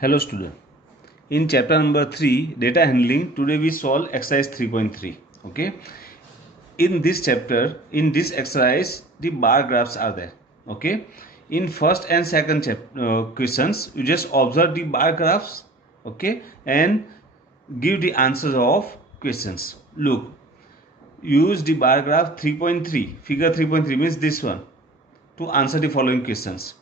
Hello student. In chapter number 3 data handling, today we solve exercise 3.3. Okay. In this chapter, in this exercise, the bar graphs are there. Okay. In first and second questions, you just observe the bar graphs. Okay. And give the answers of questions. Look, use the bar graph 3.3. Figure 3.3 means this one to answer the following questions.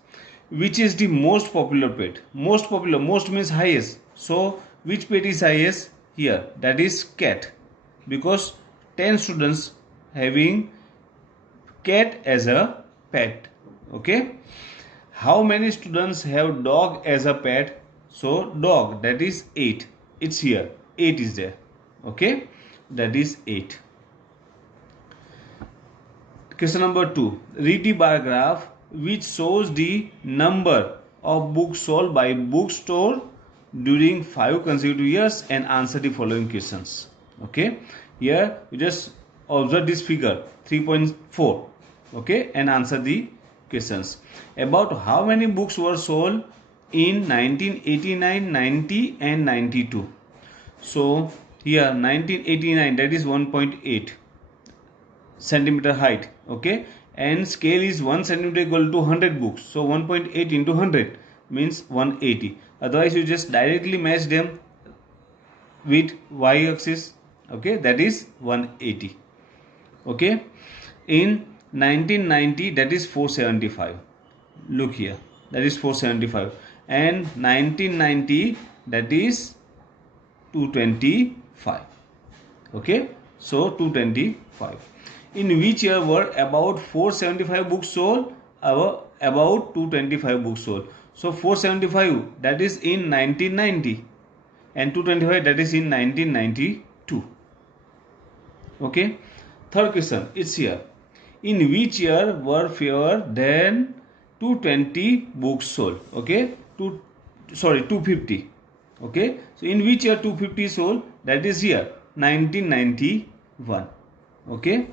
Which is the most popular pet? Most popular, most means highest. So which pet is highest? Here, that is cat, because 10 students having cat as a pet. Okay. How many students have dog as a pet? So dog, that is 8. It's here, 8 is there. Okay, that is 8. Question number 2. Read the bar graph which shows the number of books sold by bookstore during 5 consecutive years and answer the following questions. Okay. Here you just observe this figure 3.4. Okay, and answer the questions. About how many books were sold in 1989, 90 and 92. So here 1989, that is 1.8 centimeter height. Okay, and scale is 1 centimeter equal to 100 books, so 1.8 into 100 means 180. Otherwise you just directly match them with y axis. Okay, that is 180. Okay, in 1990, that is 475. Look here, that is 475, and 1990, that is 225. Okay, so 225. In which year were about 475 books sold? About 225 books sold. So 475, that is in 1990, and 225, that is in 1992. Okay. Third question, it's here. In which year were fewer than 220 books sold? Okay, 250. Okay, so in which year 250 sold? That is here, 1991. Okay.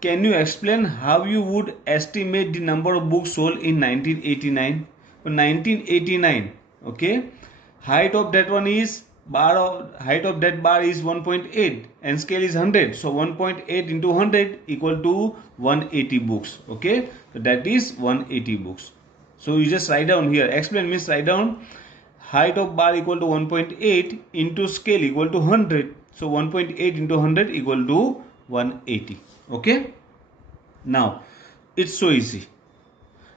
Can you explain how you would estimate the number of books sold in 1989? So 1989, okay, height of that one is height of that bar is 1.8 and scale is 100. So 1.8 into 100 equal to 180 books. Okay, so that is 180 books. So you just write down here. Explain means write down height of bar equal to 1.8 into scale equal to 100. So 1.8 into 100 equal to 180. Okay. Now it's so easy.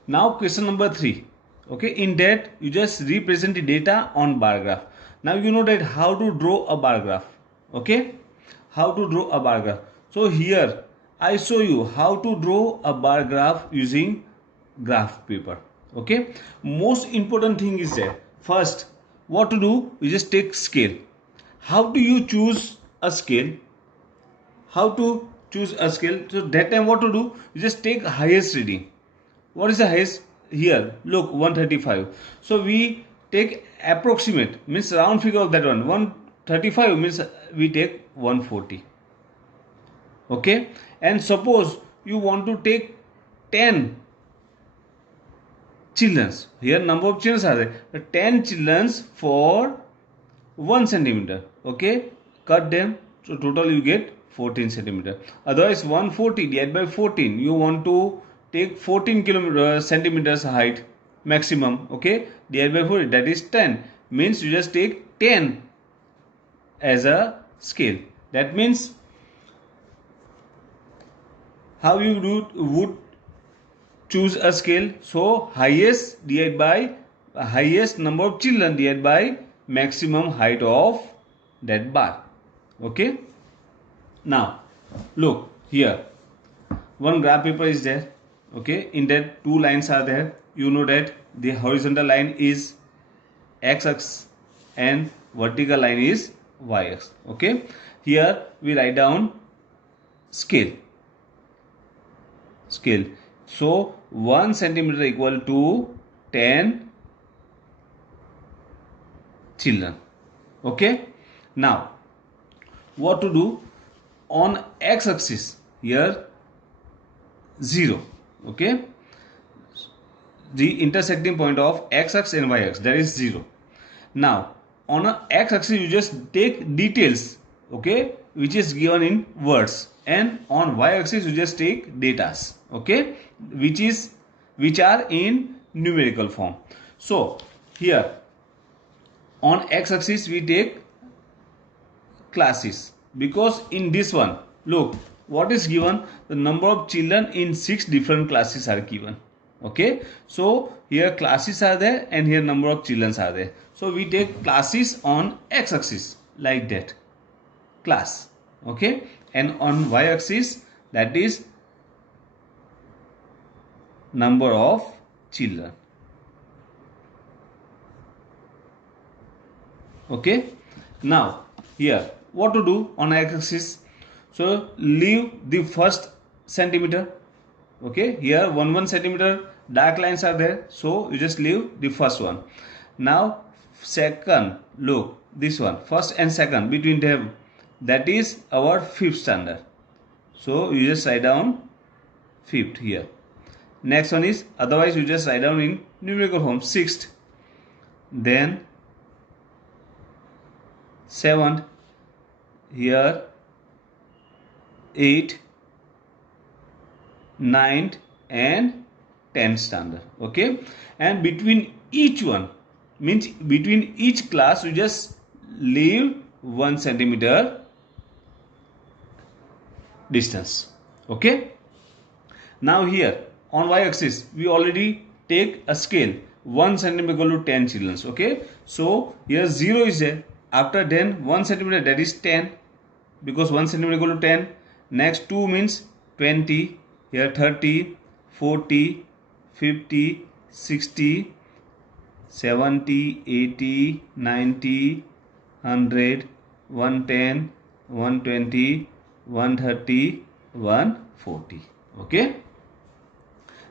Now question number 3. Okay, in that you just represent the data on bar graph. Now you know that how to draw a bar graph. Okay, how to draw a bar graph. So here I show you how to draw a bar graph using graph paper. Okay, most important thing is there. First, what to do? You just take scale. How do you choose a scale? How to choose a scale? So that time what to do? You just take highest reading. What is the highest? Here, look, 135. So we take approximate, means round figure of that one. 135 means we take 140. Okay, and suppose you want to take 10 children. Here number of children are there. 10 children for 1 centimeter. Okay, cut them. So total you get 14 centimeter. Otherwise 140 divided by 14. You want to take 14 centimeters height maximum. Okay, divided by 40, that is 10. Means you just take 10 as a scale. That means how you would choose a scale. So highest divided by highest number of children divided by maximum height of that bar. Okay. Now look here, one graph paper is there. Okay, in that 2 lines are there. You know that the horizontal line is x-axis and vertical line is y-axis. Okay, here we write down scale. So 1 centimeter equal to 10 children. Okay, now what to do? On x-axis here 0. Okay, the intersecting point of x-axis and y-axis, that is 0. Now on a x-axis you just take details, okay, which is given in words, and on y-axis you just take datas, okay, which are in numerical form. So here on x-axis we take classes, because in this one, look what is given, the number of children in 6 different classes are given, okay. So here classes are there and here number of children are there, so we take classes on x-axis like that, class, okay, and on y-axis that is number of children, okay. Now here what to do on x-axis, so leave the first centimeter, okay, here 1 centimeter dark lines are there, so you just leave the first one. Now second, look this one, first and second between them, that is our 5th standard, so you just write down 5th here. Next one is, otherwise you just write down in numerical form 6th, then 7th, here 8th, 9th and 10th standard, okay. And between each one, means between each class you just leave 1 centimeter distance, okay. Now here on y-axis we already take a scale, 1 centimeter equal to 10 children, okay. So here 0 is there, after then 1 centimeter, that is 10, because 1 centimeter equal to 10. Next 2 means 20, here 30, 40, 50, 60, 70, 80, 90, 100, 110, 120, 130, 140, okay.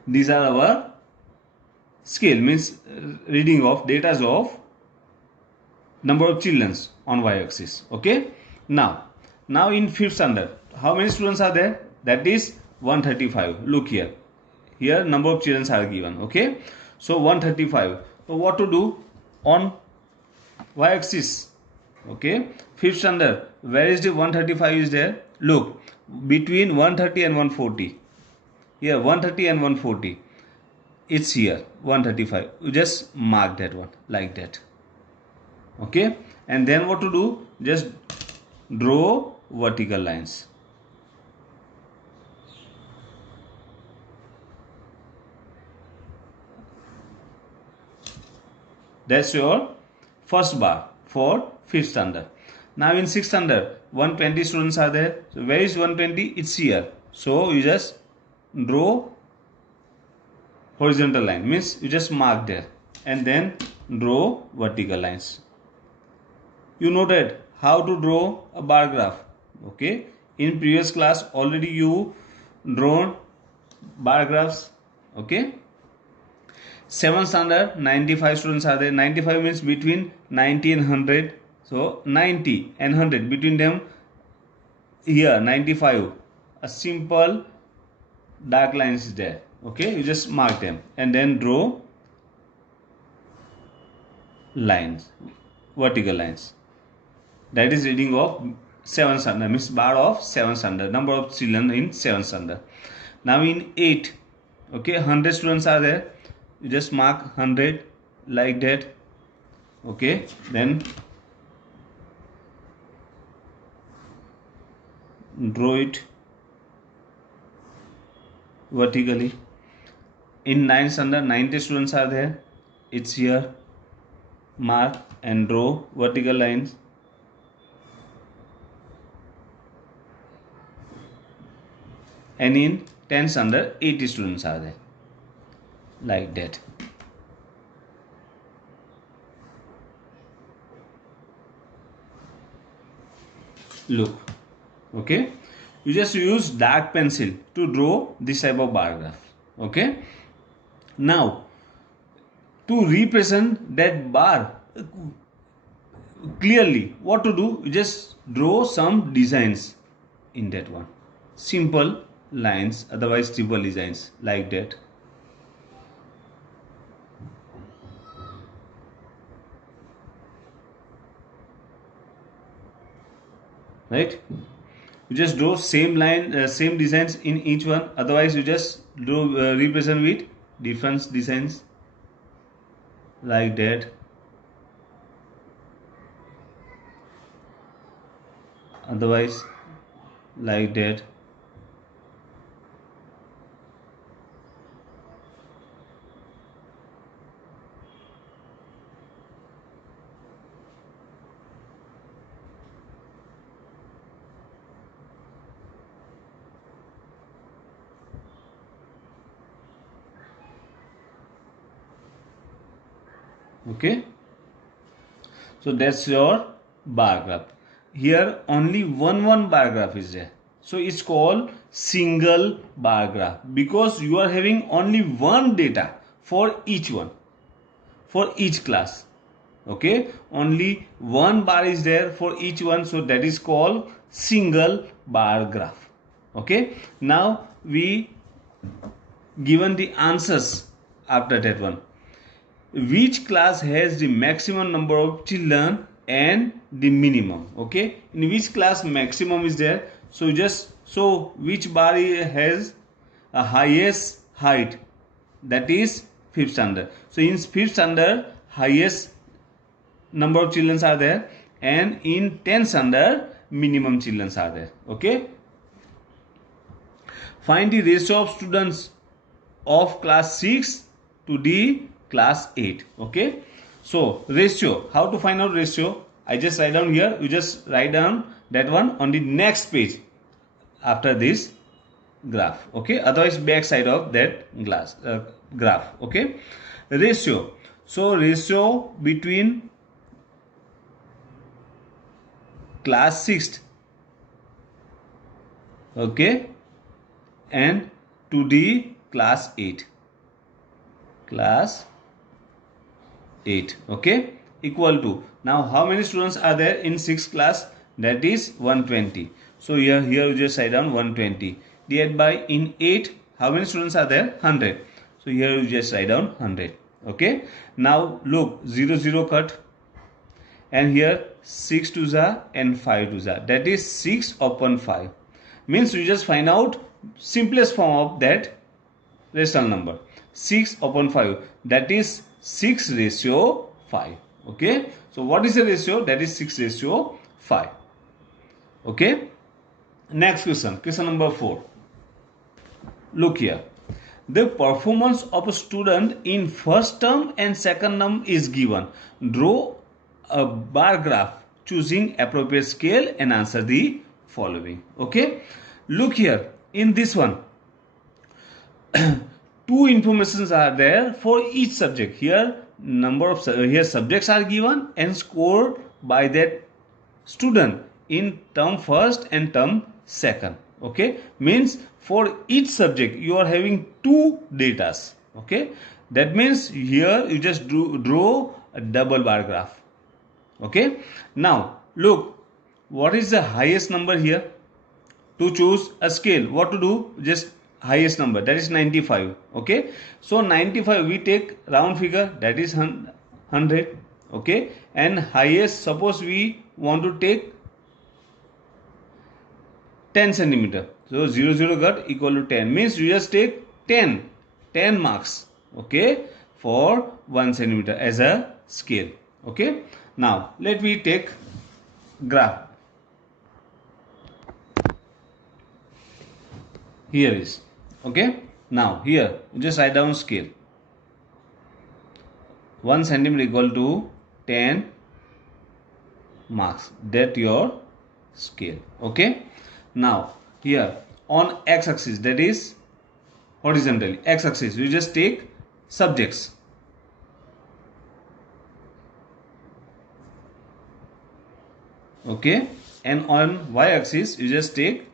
These are our scale, means reading of data of number of children on y-axis, okay. Now in 5th standard, how many students are there, that is 135. Look here number of children are given, okay. So 135, so what to do on y-axis, okay, 5th standard, where is the 135 is there, look between 130 and 140, here 130 and 140, it's here 135, you just mark that one like that, okay. And then what to do, just draw vertical lines, that's your first bar for 5th standard. Now in 6th standard 120 students are there, so where is 120, it's here, so you just draw horizontal line, means you just mark there and then draw vertical lines. You noted how to draw a bar graph, okay. In previous class already you drawn bar graphs, okay. 7th standard 95 students are there, 95 means between 90 and 100, so 90 and 100 between them, here 95, a simple dark lines is there, okay. You just mark them and then draw lines, vertical lines, that is reading of 7th standard, means bar of 7th standard, number of children in 7th standard. Now in 8, okay, 100 students are there, you just mark 100 like that, okay. Then draw it vertically. In 9th standard 90 students are there, it's here, mark and draw vertical lines. And in 10th standard 80 students are there, like that. Look, okay, you just use dark pencil to draw this type of bar graph, okay. Now to represent that bar clearly, what to do, you just draw some designs in that one, simple lines, otherwise triple designs like that. right? You just draw same line, same designs in each one. Otherwise, you just draw represent with different designs like that. Otherwise, like that. Okay, so that's your bar graph. Here only one bar graph is there, so it's called single bar graph because you are having only one data for each one, for each class. Okay, only one bar is there for each one, so that is called single bar graph. Okay, now we given the answers after that one. Which class has the maximum number of children and the minimum? Okay, in which class maximum is there? So just so which bar has a highest height, that is 5th standard. So in 5th standard highest number of children are there, and in 10th standard minimum children are there. Okay, find the ratio of students of class 6 to the class 8. Okay, so ratio, how to find out ratio? I just write down here, you just write down that one on the next page after this graph. Okay, otherwise back side of that graph. Okay, ratio, so ratio between class 6th, okay, and to the class 8, class 8. Okay, equal to, now how many students are there in 6th class? That is 120. So here you just write down 120 divided by in 8 how many students are there? 100. So here you just write down 100. Okay, now look, 0 0 cut, and here 6 to the and 5 to the, that is 6 upon 5. Means you just find out simplest form of that rational number, 6 upon 5, that is 6 ratio 5. Okay, so what is the ratio? That is 6 ratio 5. Okay, next question, question number 4. Look here, the performance of a student in first term and second term is given. Draw a bar graph choosing appropriate scale and answer the following. Okay, look here, in this one two informations are there for each subject. Here number of here subjects are given and scored by that student in term first and term second. Okay, means for each subject you are having two datas. Okay, that means here you just draw a double bar graph. Okay, now look, what is the highest number here? To choose a scale, what to do? Just highest number, that is 95. Okay, so 95 we take round figure, that is 100. Okay, and highest, suppose we want to take 10 centimeter, so 0 0 cut equal to 10, means you just take 10 marks. Okay, for 1 centimeter as a scale. Okay, now let me take graph. Here is, okay, now here just write down scale, 1 centimeter equal to 10 marks, that your scale. Okay, now here on x axis, that is horizontally x axis, you just take subjects. Okay, and on y axis you just take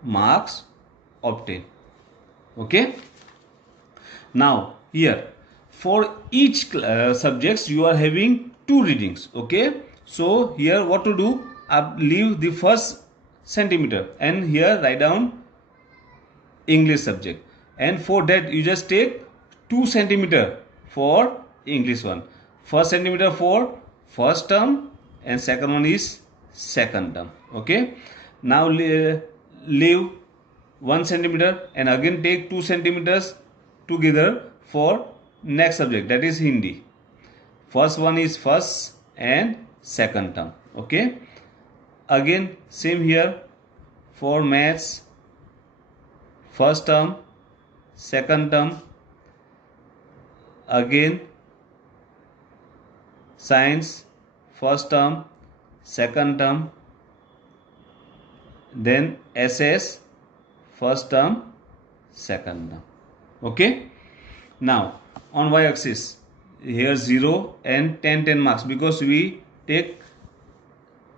marks obtained. Okay, now here for each subjects you are having two readings. Okay, so here what to do? Leave the first centimeter and here write down English subject, and for that you just take 2 centimeter for English one, first centimeter for first term and second one is second term. Okay, now leave 1 centimeter and again take 2 centimeters together for next subject, that is Hindi. First one is first and second term. Okay, again same here for maths, first term, second term, again science, first term, second term, then SS, first term, second term. Okay, now on y axis here 0 and 10 marks, because we take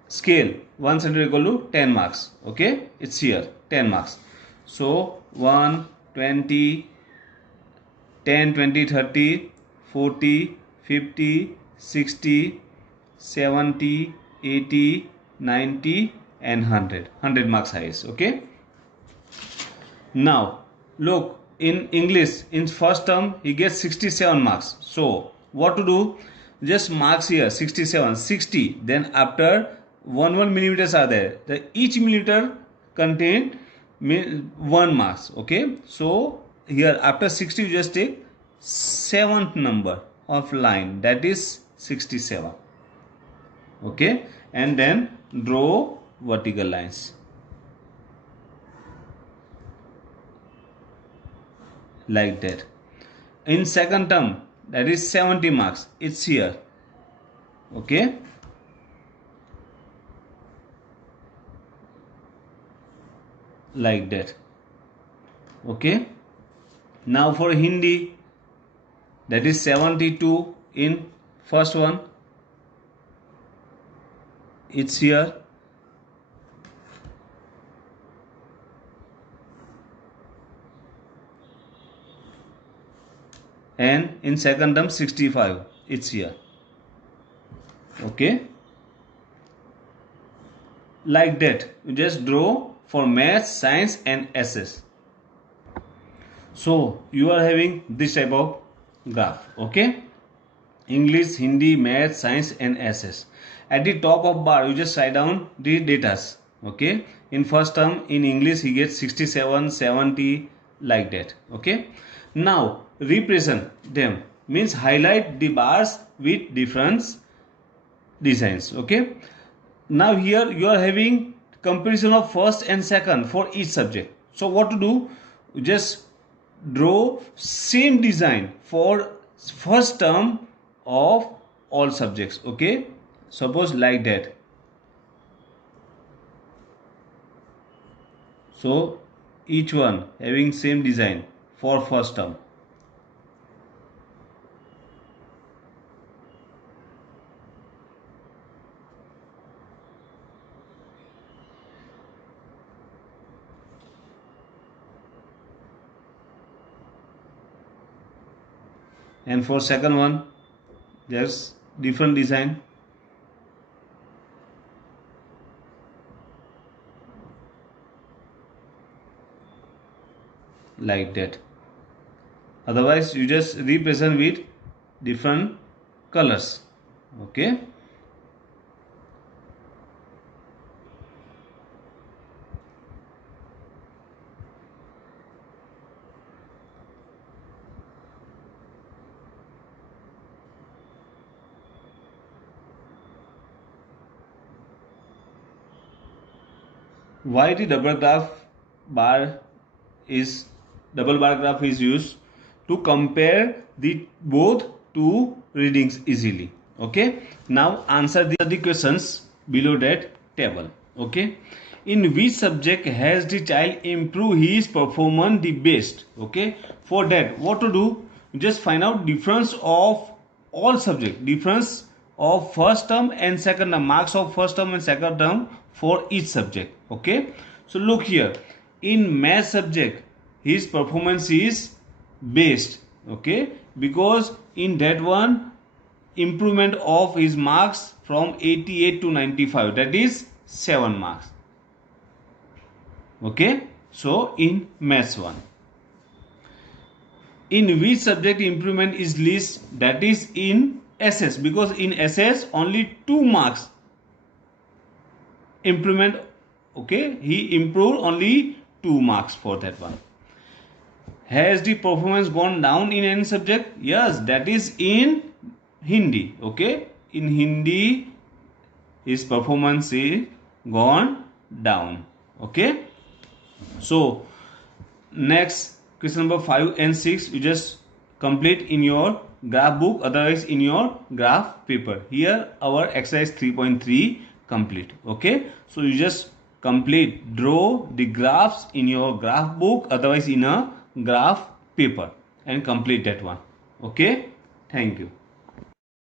scale 1 centimeter equal to 10 marks. Okay, it's here 10 marks. So 1, 20, 10, 20, 30, 40, 50, 60, 70, 80, 90 and 100 marks highest. Okay, now look, in English in first term he gets 67 marks. So what to do? Just marks here 67, 60, then after 1 millimeters are there, each millimeter contain 1 marks. Okay, so here after 60 you just take 7th number of line, that is 67. Okay, and then draw vertical lines like that. In second term, that is 70 marks, it's here. Okay, like that. Okay, now for Hindi, that is 72 in first one, it's here. And in second term 65, it's here. Okay, like that you just draw for maths, science and SS. So you are having this type of graph. Okay, English, Hindi, maths, science and SS. At the top of bar you just write down the datas. Okay, in first term in English he gets 67, 70, like that. Okay, now represent them, means highlight the bars with different designs. Okay, now here you are having comparison of first and second for each subject. So what to do? Just draw same design for first term of all subjects. Okay, suppose like that. So each one having same design for first term. And for second one there's different design. Like that. Otherwise you just represent with different colors. Okay, why the double bar graph is used? To compare the both two readings easily. Okay, now answer the questions below that table. Okay, in which subject has the child improved his performance the best? Okay, for that what to do? Just find out difference of all subject, difference of first term and second term, marks of first term and second term for each subject. Okay, so look here, in math subject his performance is best. Okay, because in that one improvement of his marks from 88 to 95, that is 7 marks. Okay, so in maths one. In which subject improvement is least? That is in SS, because in SS only 2 marks improvement. Okay, he improved only 2 marks for that one. Has the performance gone down in any subject? Yes, that is in Hindi. Okay, in Hindi his performance is gone down. Okay, so next question number 5 and 6 you just complete in your graph book, otherwise in your graph paper. Here our exercise 3.3 complete. Okay, so you just complete, draw the graphs in your graph book, otherwise in a graph paper, and complete that one. Okay, thank you.